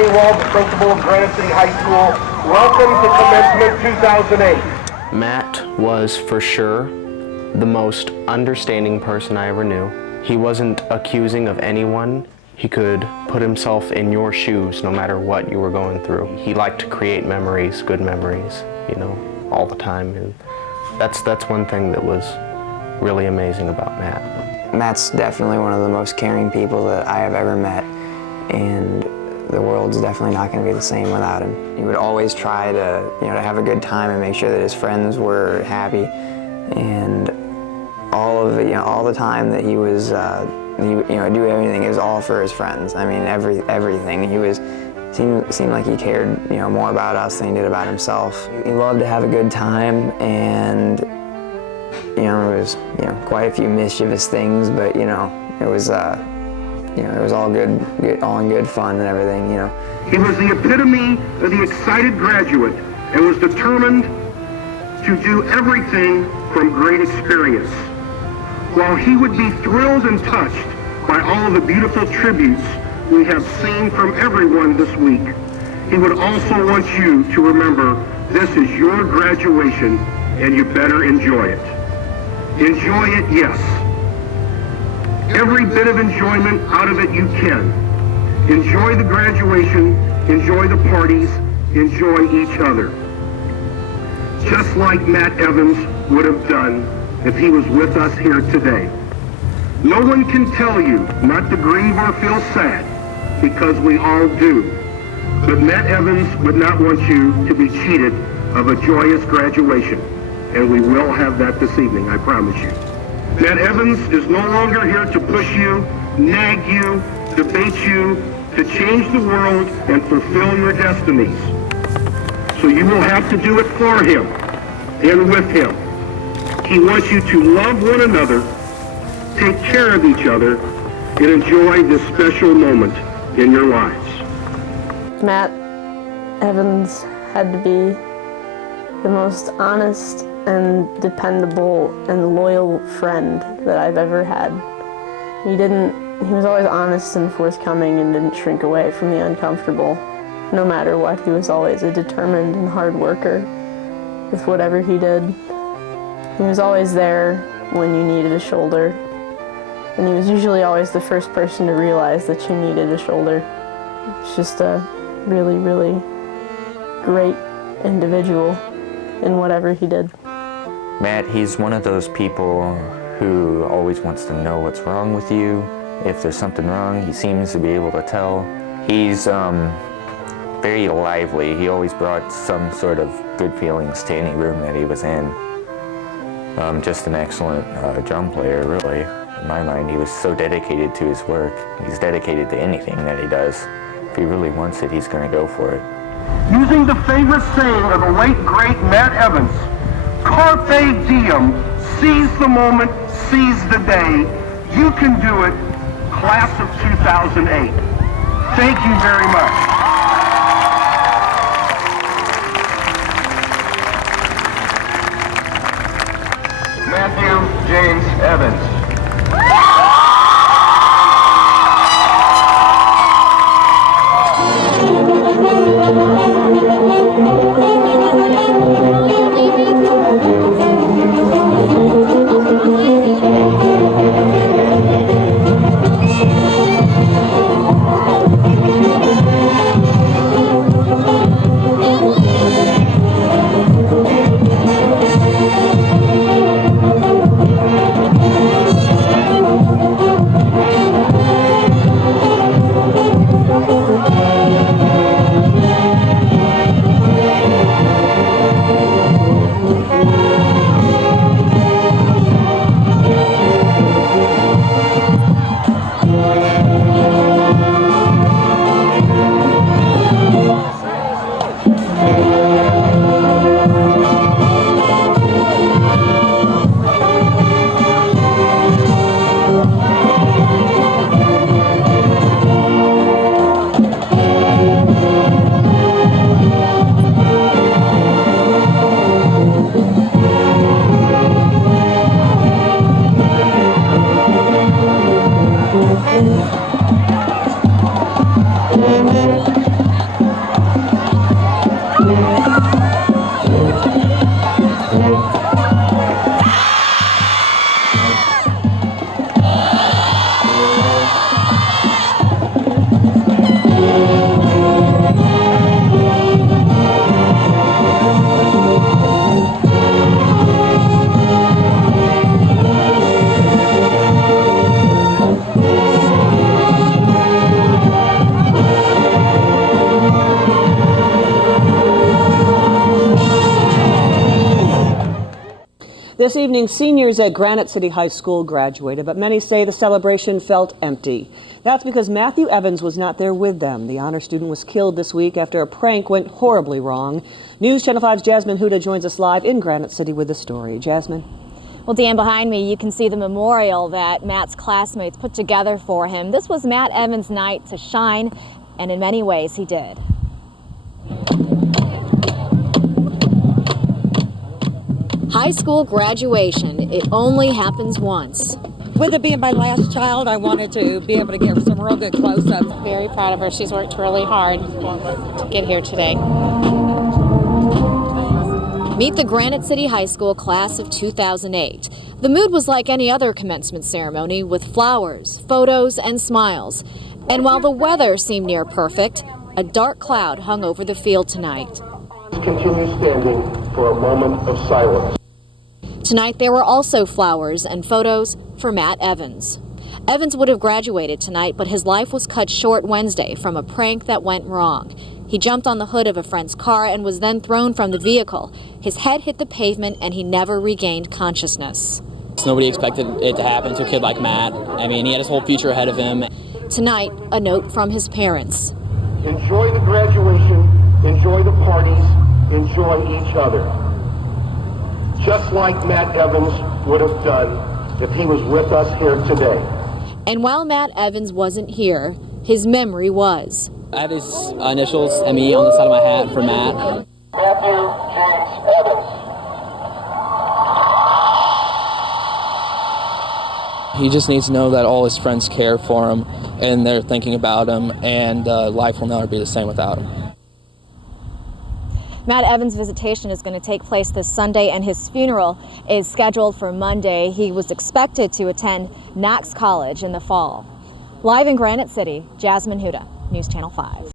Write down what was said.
Greenwald, the principal of Granite City High School. Welcome to Commencement 2008. Matt was for sure the most understanding person I ever knew. He wasn't accusing of anyone. He could put himself in your shoes no matter what you were going through. He liked to create memories, good memories, you know, all the time. And that's one thing that was really amazing about Matt. Matt's definitely one of the most caring people that I have ever met, and the world's definitely not going to be the same without him. He would always try to, to have a good time and make sure that his friends were happy, and all of it, all the time that he was, do everything. It was all for his friends. I mean, everything. Seemed like he cared, more about us than he did about himself. He loved to have a good time, and it was, quite a few mischievous things, but it was all good, all in good fun and everything, He was the epitome of the excited graduate and was determined to do everything from great experience. While he would be thrilled and touched by all of the beautiful tributes we have seen from everyone this week, he would also want you to remember this is your graduation and you better enjoy it. Enjoy it, yes. Every bit of enjoyment out of it you can. Enjoy the graduation, enjoy the parties, enjoy each other. Just like Matt Evans would have done if he was with us here today. No one can tell you not to grieve or feel sad, because we all do. But Matt Evans would not want you to be cheated of a joyous graduation, and we will have that this evening, I promise you. Matt Evans is no longer here to push you, nag you, debate you, to change the world and fulfill your destinies. So you will have to do it for him and with him. He wants you to love one another, take care of each other, and enjoy this special moment in your lives. Matt Evans had to be the most honest and dependable and loyal friend that I've ever had. He was always honest and forthcoming and didn't shrink away from the uncomfortable. No matter what, he was always a determined and hard worker with whatever he did. He was always there when you needed a shoulder, and he was usually always the first person to realize that you needed a shoulder. He's just a really, really great individual in whatever he did. Matt, he's one of those people who always wants to know what's wrong with you. If there's something wrong, he seems to be able to tell. He's very lively. He always brought some sort of good feelings to any room that he was in. Just an excellent drum player, really. In my mind, he was so dedicated to his work. He's dedicated to anything that he does. If he really wants it, he's going to go for it. Using the famous saying of the late, great Matt Evans, Carpe diem, seize the moment, seize the day. You can do it, class of 2008. Thank you very much. Matthew James Evans. This evening, seniors at Granite City High School graduated, but many say the celebration felt empty. That's because Matthew Evans was not there with them. The honor student was killed this week after a prank went horribly wrong. News Channel 5's Jasmine Huda joins us live in Granite City with the story. Jasmine. Well, Dan, behind me, you can see the memorial that Matt's classmates put together for him. This was Matt Evans' night to shine, and in many ways, he did. High school graduation, it only happens once. With it being my last child, I wanted to be able to get some real good close-ups. Very proud of her. She's worked really hard to get here today. Meet the Granite City High School class of 2008. The mood was like any other commencement ceremony, with flowers, photos, and smiles. And while the weather seemed near perfect, a dark cloud hung over the field tonight. Continue standing for a moment of silence. Tonight there were also flowers and photos for Matt Evans. Evans would have graduated tonight, but his life was cut short Wednesday from a prank that went wrong. He jumped on the hood of a friend's car and was then thrown from the vehicle. His head hit the pavement and he never regained consciousness. Nobody expected it to happen to a kid like Matt. I mean, he had his whole future ahead of him. Tonight, a note from his parents. Enjoy the graduation, enjoy the parties, enjoy each other. Just like Matt Evans would have done if he was with us here today. And while Matt Evans wasn't here, his memory was. I have his initials, ME, on the side of my hat for Matt. Matthew James Evans. He just needs to know that all his friends care for him and they're thinking about him, and life will never be the same without him. Matt Evans' visitation is going to take place this Sunday, and his funeral is scheduled for Monday. He was expected to attend Knox College in the fall. Live in Granite City, Jasmine Huda, News Channel 5.